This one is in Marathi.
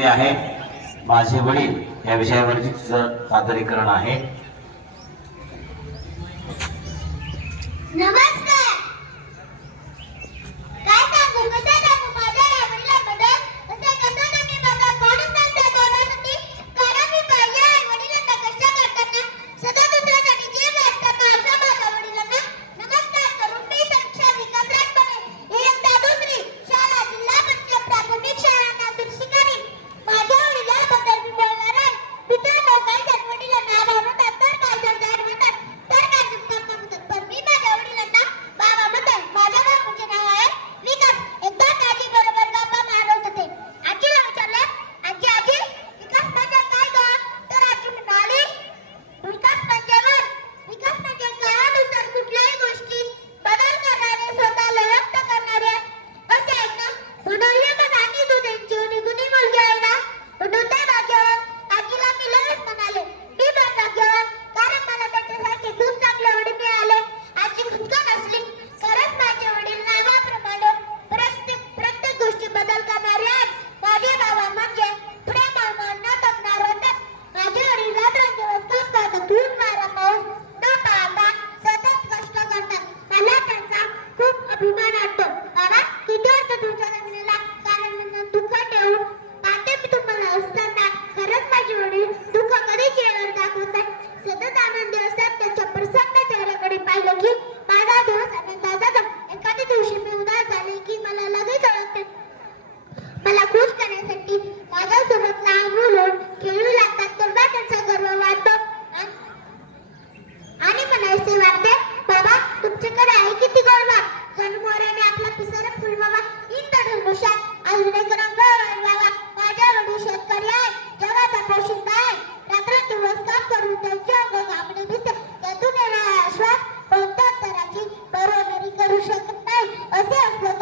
आहे. माझे वडील या विषयावरची सादरीकरण आहे 我的药 explotar.